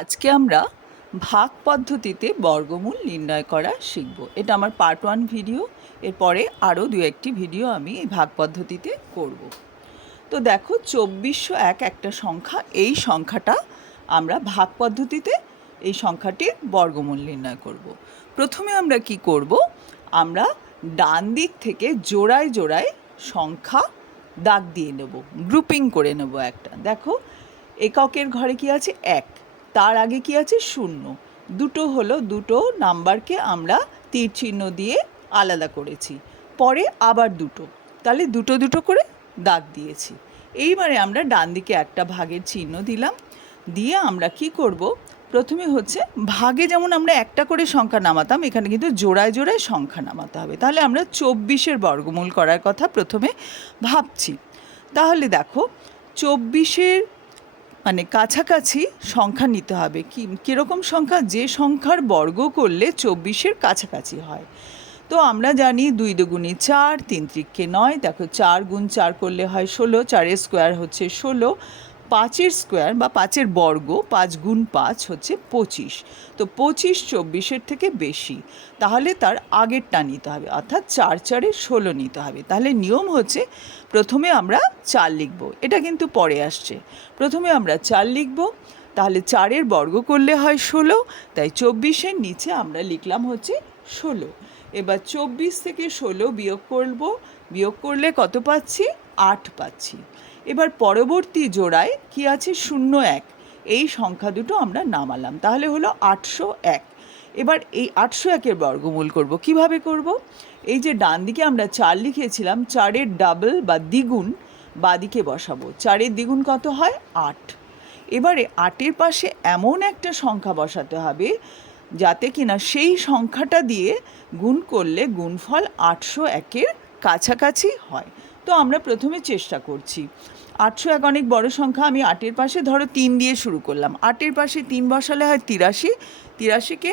আজকে আমরা ভাগ পদ্ধতিতে বর্গমূল নির্ণয় করা শিখব। এটা আমার পার্ট 1 ভিডিও। এরপরে আরও দু একটি ভিডিও আমি এই ভাগ পদ্ধতিতে করব। তো দেখো 2401 একটা সংখ্যা, এই সংখ্যাটা আমরা ভাগ পদ্ধতিতে এই সংখ্যাটির বর্গমূল নির্ণয় করব। প্রথমে আমরা কি করব, আমরা ডান দিক থেকে জোড়ায় জোড়ায় সংখ্যা দাগ দিয়ে নেব, গ্রুপিং করে নেব একটা। দেখো এককের ঘরে কি আছে 1, তার আগে কি আছে 0, দুটো হলো, দুটো নাম্বারকে আমরা তীর চিহ্ন দিয়ে আলাদা করেছি, পরে আবার দুটো, তাহলে দুটো দুটো করে দাগ দিয়েছি। এইবারে আমরা ডান দিকে একটা ভাগের চিহ্ন দিলাম, দিয়ে আমরা কি করব, প্রথমে হচ্ছে ভাগে যেমন আমরা একটা করে সংখ্যা নামাতাম, এখানে কিন্তু জোড়ায় জোড়ায় সংখ্যা নামাতে হবে। তাহলে আমরা 24-এর বর্গমূল করার কথা প্রথমে ভাবছি। তাহলে দেখো 24-এর মানে কাছাকাছি সংখ্যা নিতে হবে। কীরকম সংখ্যা? যে সংখ্যার বর্গ করলে 24-এর কাছাকাছি হয়। তো আমরা জানি 2 দুগুণে 4, 3 ত্রিকে 9। দেখো 4 গুণ 4 করলে হয় 16, 4-এর স্কোয়ার হচ্ছে 16, 5-এর স্কোয়ার বা 5-এর বর্গ 5 গুণ 5 হচ্ছে 25। তো 25 24-এর থেকে বেশি, তাহলে তার আগেরটা নিতে হবে, অর্থাৎ 4 4-এ 16 নিতে হবে। তাহলে নিয়ম হচ্ছে প্রথমে আমরা 4 লিখব, এটা কিন্তু পরে আসছে। প্রথমে আমরা 4 লিখব, তাহলে 4-এর বর্গ করলে হয় 16, তাই 24-এর নিচে আমরা লিখলাম হচ্ছে 16। এবার 24 থেকে 16 বিয়োগ করব, বিয়োগ করলে কত পাচ্ছি? 8 পাচ্ছি। এবার পরবর্তী জোড়ায় কি আছে? 0 1, এই সংখ্যা দুটো আমরা নামালাম, তাহলে হলো 801। এবার এই 801-এর বর্গমূল করব। কিভাবে করব? এই যে ডান দিকে আমরা 4 লিখেছিলাম, 4-এর ডাবল বা দ্বিগুণ বাদিকে বসাবো। 4-এর দ্বিগুণ কত হয়? 8। এবারে 8-এর পাশে এমন একটা সংখ্যা বসাতে হবে যাতে কিনা সেই সংখ্যাটা দিয়ে গুণ করলে গুণফল 801-এর কাছাকাছি হয়। তো আমরা প্রথমে চেষ্টা করছি। 801 অনেক বড় সংখ্যা, আমি 8-এর পাশে ধরো 3 দিয়ে শুরু করলাম। 8-এর পাশে 3 বসালে হয় 83, 83-কে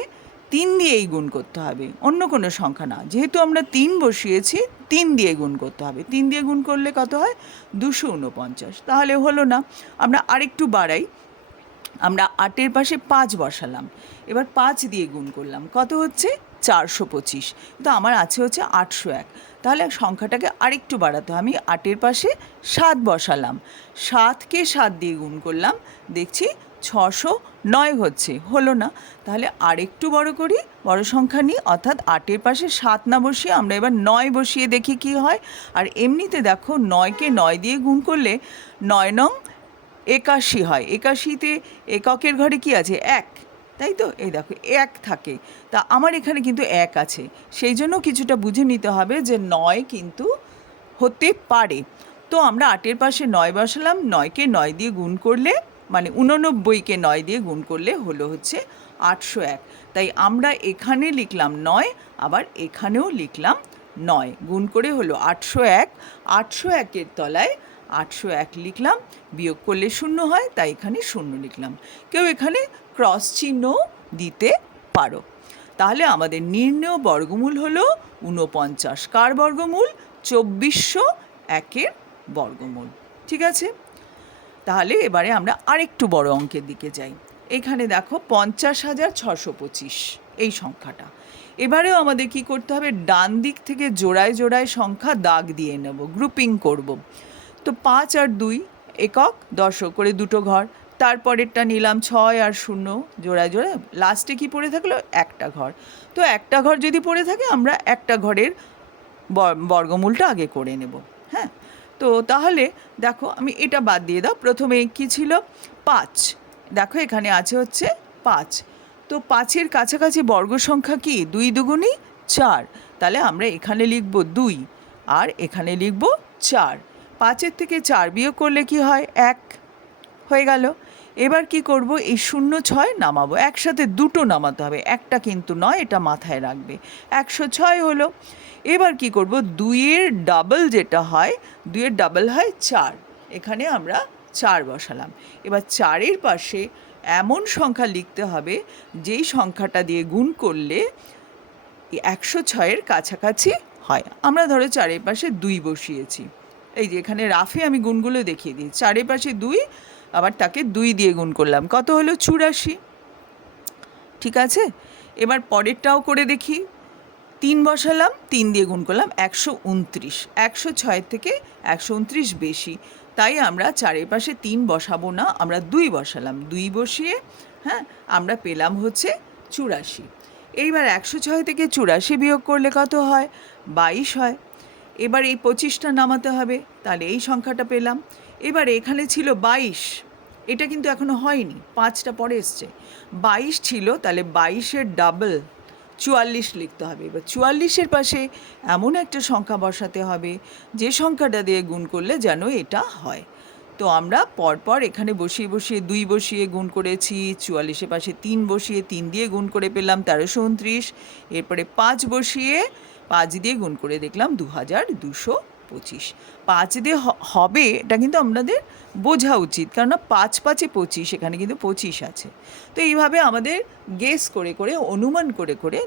3 দিয়েই গুণ করতে হবে, অন্য কোনো সংখ্যা না। যেহেতু আমরা 3 বসিয়েছি, 3 দিয়ে গুণ করতে হবে। 3 দিয়ে গুণ করলে কত হয়? 249। তাহলে হলো না, আমরা আরেকটু বাড়াই। আমরা 8-এর পাশে 5 বসালাম, এবার 5 দিয়ে গুণ করলাম, কত হচ্ছে? 425। তো আমার আছে হচ্ছে 801। তাহলে সংখ্যাটাকে আরেকটু বাড়াতে হয়, আমি 8-এর পাশে 7 বসালাম, 7কে 7 দিয়ে গুণ করলাম, দেখছি 609 হচ্ছে, হলো না। তাহলে আরেকটু বড় করি, বড় সংখ্যা নিই, অর্থাৎ 8-এর পাশে 7 না বসিয়ে আমরা এবার 9 বসিয়ে দেখি কি হয়। আর এমনিতে দেখো 9কে 9 দিয়ে গুণ করলে 9 নং 81 হয়। 81-তে এককের ঘরে কি আছে? 1, তাই তো? এই দেখো 1 থাকে, তা আমার এখানে কিন্তু 1 আছে, সেই জন্য কিছুটা বুঝে নিতে হবে যে 9 কিন্তু হতে পারে। তো আমরা 8-এর পাশে 9 বসালাম, 9কে 9 দিয়ে গুণ করলে মানে 89-কে 9 দিয়ে গুণ করলে হলো হচ্ছে 801। তাই আমরা এখানে লিখলাম 9, আবার এখানেও লিখলাম 9, গুণ করে হলো 801। 801-এর তলায় 801 লিখলাম, বিয়োগ করলে 0 হয়, তাই এখানে 0 লিখলাম। কেউ এখানে ক্রস চিহ্ন দিতে পারো। তাহলে আমাদের নির্ণেয় বর্গমূল হলো 49। কার বর্গমূল? 2401-এর বর্গমূল। ঠিক আছে? তাহলে এবারে আমরা আরেকটু বড় অঙ্কের দিকে যাই। এখানে দেখো 50,625 এই সংখ্যাটা। এবারেও আমাদের কি করতে হবে? ডান দিক থেকে জোড়ায় জোড়ায় সংখ্যা দাগ দিয়ে নেব, গ্রুপিং করব। তো 5 আর 2 একক, দশক করে দুটো ঘর, তারপরেরটা নিলাম 6 আর 0 জোড়ায় জোড়ায়, লাস্টে কি পড়ে থাকলো? একটা ঘর। তো একটা ঘর যদি পড়ে থাকে, আমরা একটা ঘরের বর্গমূলটা আগে করে নেব। হ্যাঁ, তো তাহলে দেখো আমি এটা বাদ দিয়ে দাও। প্রথমে কি ছিল? 5। দেখো এখানে আছে হচ্ছে 5। তো 5-এর কাছাকাছি বর্গ সংখ্যা কি? 2 দুগুণই 4, তাহলে আমরা এখানে লিখব 2 আর এখানে লিখব 4। 5-এর থেকে 4 বিয়োগ করলে কি হয়? 1 হয়ে গেল। এবার কি করব? এই 0 6 নামাবো, একসাথে দুটো নামাতে হবে, একটা কিন্তু নয়, এটা মাথায় রাখবে। 106 হলো। এবার কি করব? 2-এর ডাবল যেটা হয়, 2-এর ডাবল হয় 4, এখানে আমরা 4 বসালাম। এবার 4-এর পাশে এমন সংখ্যা লিখতে হবে যেই সংখ্যাটা দিয়ে গুণ করলে 106-এর কাছাকাছি হয়। আমরা ধরো 4-এর পাশে 2 বসিয়েছি, এই যে এখানে রাফে আমি গুণগুলো দেখিয়ে দিই। 4-এর পাশে 2, আবার তাকে 2 দিয়ে গুণ করলাম, কত হলো? 84। ঠিক আছে, এবার পরেরটাও করে দেখি। 3 বসালাম, 3 দিয়ে গুণ করলাম 129। 106 থেকে 129 বেশি, তাই আমরা চারের পাশে 3 বসাবো না, আমরা 2 বসালাম। 2 বসিয়ে আমরা পেলাম হচ্ছে 84। এইবার 106 থেকে 84 বিয়োগ করলে কত হয়? 22 হয়। এবার এই 25টা নামাতে হবে, তাহলে এই সংখ্যাটা পেলাম। এবার এখানে ছিল 22, এটা কিন্তু এখনো হয়নি, 5টা পরে এসছে। 22 ছিল, তাহলে 22-এর ডাবল 44 লিখতে হবে। এবার 44-এর পাশে এমন একটা সংখ্যা বসাতে হবে যে সংখ্যাটা দিয়ে গুণ করলে যেন এটা হয়। তো আমরা পরপর এখানে বসিয়ে বসিয়ে 2 বসিয়ে গুণ করেছি, 44-এর পাশে 3 বসিয়ে 3 দিয়ে গুণ করে পেলাম 1329। এরপরে 5 বসিয়ে 5 দিয়ে গুণ করে দেখলাম 2225। 5 দিয়ে হবে এটা কিন্তু আপনাদের বোঝা উচিত, কেননা 5 5-এ 25, এখানে কিন্তু 25 আছে। তো এইভাবে আমাদের গেস করে করে, অনুমান করে করে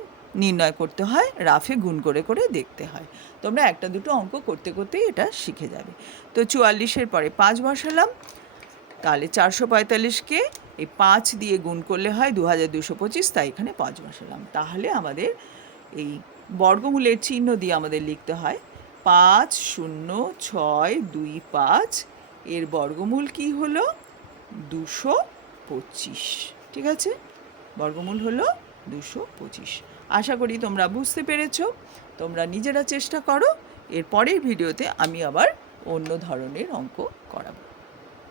নির্ণয় করতে হয়, রাফে গুণ করে করে দেখতে হয়। তোমরা একটা দুটো অঙ্ক করতে করতেই এটা শিখে যাবে। তো 44-এর পরে 5 বসালাম, তাহলে 445-কে এই 5 দিয়ে গুণ করলে হয় 2225, তাই এখানে 5 বসালাম। তাহলে আমাদের এই বর্গমূলের চিহ্ন দিয়ে আমাদের লিখতে হয় 500625, এর বর্গমূল কি হলো? 225। ঠিক আছে, বর্গমূল হলো 225। আশা করি তোমরা বুঝতে পেরেছো। তোমরা নিজেরা চেষ্টা করো, এর পরের ভিডিওতে আমি আবার অন্য ধরনের অঙ্ক করাবো।